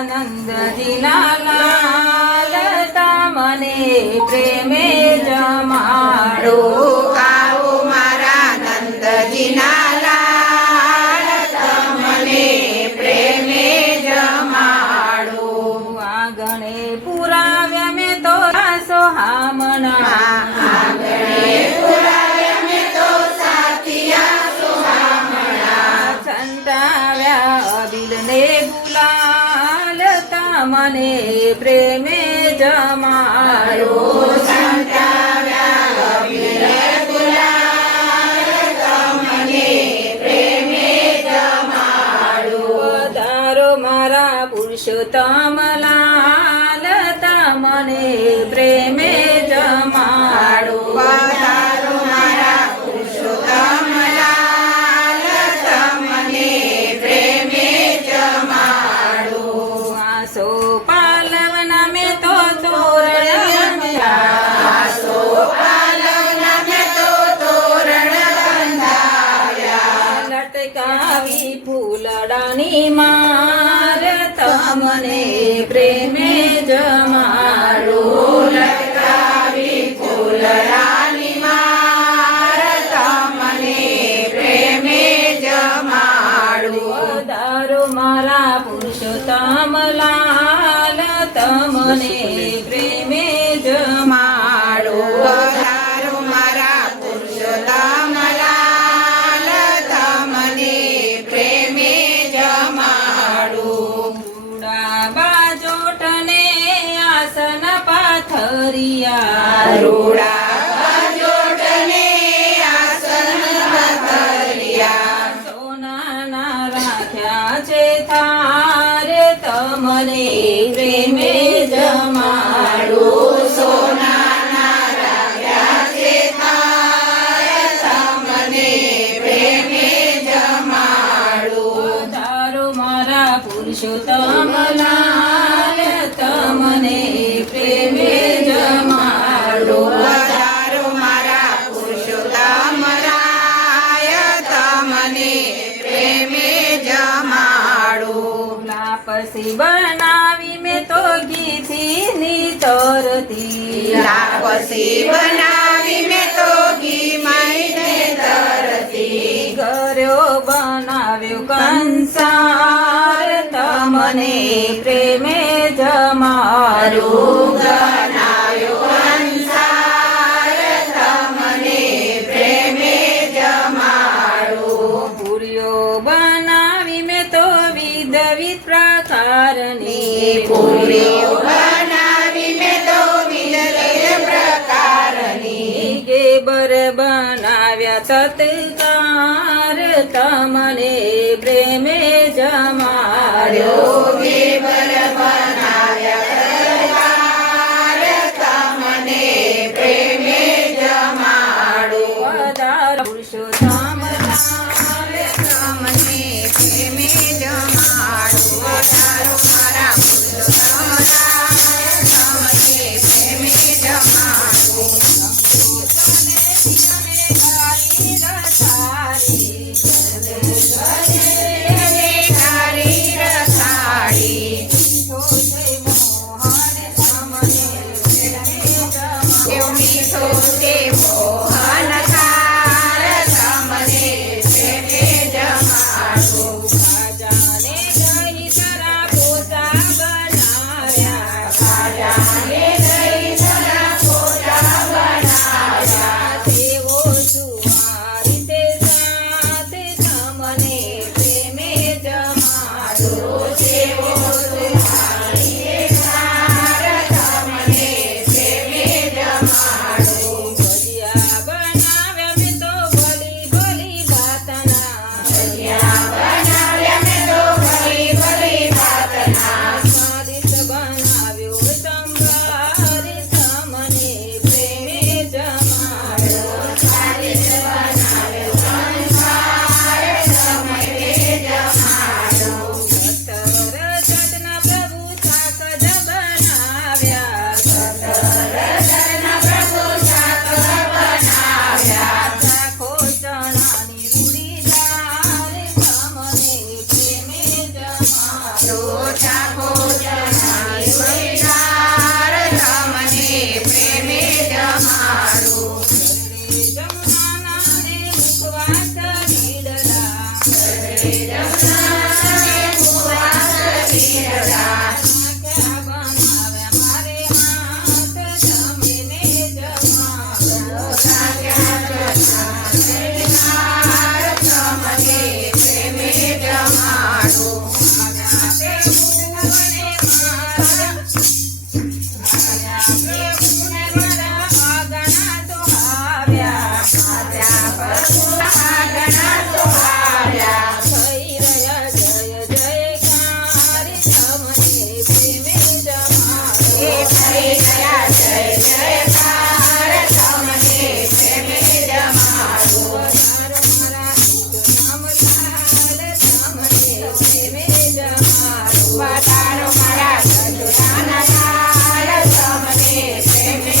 નંદજીના લાલ તમને પ્રેમે જમાડો આવો મારા નંદજીના લાલ તમને પ્રેમે જમાડો આંગણે પુરાવ્યા મેં તો સોહામણા આંગણે પુરાવ્યા મેં તો સાથિયા સોહામણા છંટાવ્યા અબીલને ગુલાલ તમને પ્રેમે જમાડો સંતાવ્યા અબીલને ગુલાલ તમને પ્રેમે જમાડો પધારો મારા પુરુષોત્તમ લાલ તમને પ્રેમે જમાડો પધારો મારા પુરુષોત્તમ લાલ તમને પ્રેમે જમાડો આસો પાલવના મેં તો તોરણ આસો પાલવના મેં તો તોરણ બંધાવ્યા લટકાવી ફૂલડાની માર તમને પ્રેમે જમાડો લટકાવી ફૂલડાની માર તમને પ્રેમે જમાડો પધારો મારા પુરુષોત્તમ લાલ તમને પ્રેમે જમાડો પધારો મારા પુરુષોત્તમ લાલ તમને પ્રેમે જમાડો રૂડા બાજોટને આસન પાથરિયા રૂડા જોડને આસન પથરિયા સોનાના રાખ્યા છે થાર તમને પ્રેમે જમાડો સોનાના રાખ્યા છે થાળ તમને પ્રેમે જમાડો પધારો મારા પુરુષોત્તમ લાલ તમને પ્રેમે જમાડો પધારો મારા પુરુષોત્તમ રાય તમને પ્રેમે જમાડો લાપસી બનાવી મેં તો ઘીથી નીતરતી લાપસી બનાવી મેં તો ઘી મહીને તરતી કર્યો બનાવ્યો કંસાર તમને પ્રેમે જમાડો બનાવ્યો અંસાર તમને પ્રેમે જમાડો પૂરીઓ બનાવી મેં તો વિવિધ પ્રકારની પૂરીઓ બનાવી મેં તો વિવિધ પ્રકારની ગેબર બનાવ્યા તત્કાર તમને પ્રેમે જમાડ્યો ગેબર બનાવ્યા તલવાર તમને પ્રેમે જમાડો પધારો પુરુષોત્તમ લાલ તમને પ્રેમે જમાડો પધારો મારા પુરુષોત્તમ લાલ તમને પ્રેમે જમાડો તારી રસાડી મોરા નાખ્યા બનાવ્યા મારે હાથ જમીને જમાડો વધારો મારા સજુરાના તાલ તમને પ્રેમે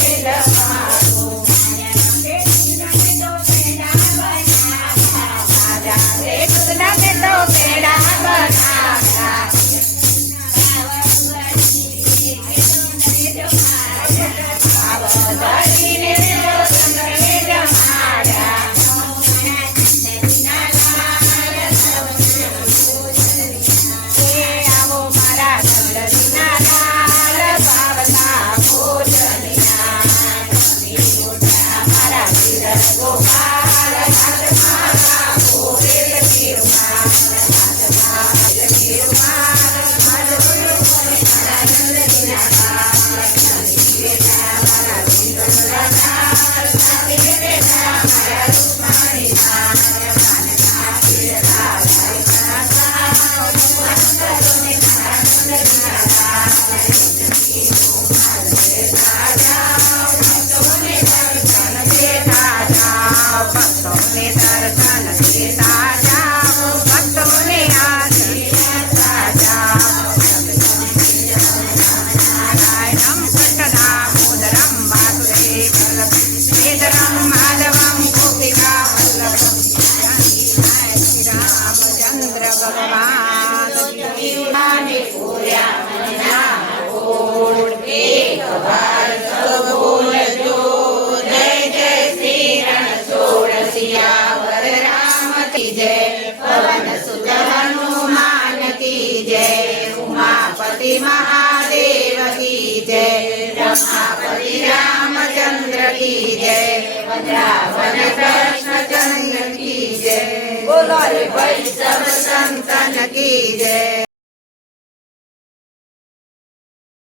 જમાડો ભક્તોને દર્શન દેતા જાઓ ભક્તોને આશીર્વાદ જાઓ નારાયણમ કૃષ્ણદામોદરમ વાસુદેવમ શ્રીધરમ માધવમ ગોપિકા વલ્લભમ શ્રી રામચંદ્ર ભગવાન એક વાર બોલજો જય જય શ્રી રણછોડ સિયાવર રામ કી જય પવન સુત હનુમાન કી જય ઉમાપતિ મહાદેવ કી જય રમાપતિ રામચંદ્ર કી જય વૃંદાવન કૃષ્ણચંદ્ર કી જય બોલો રે વૈષ્ણવ સંતન કી જય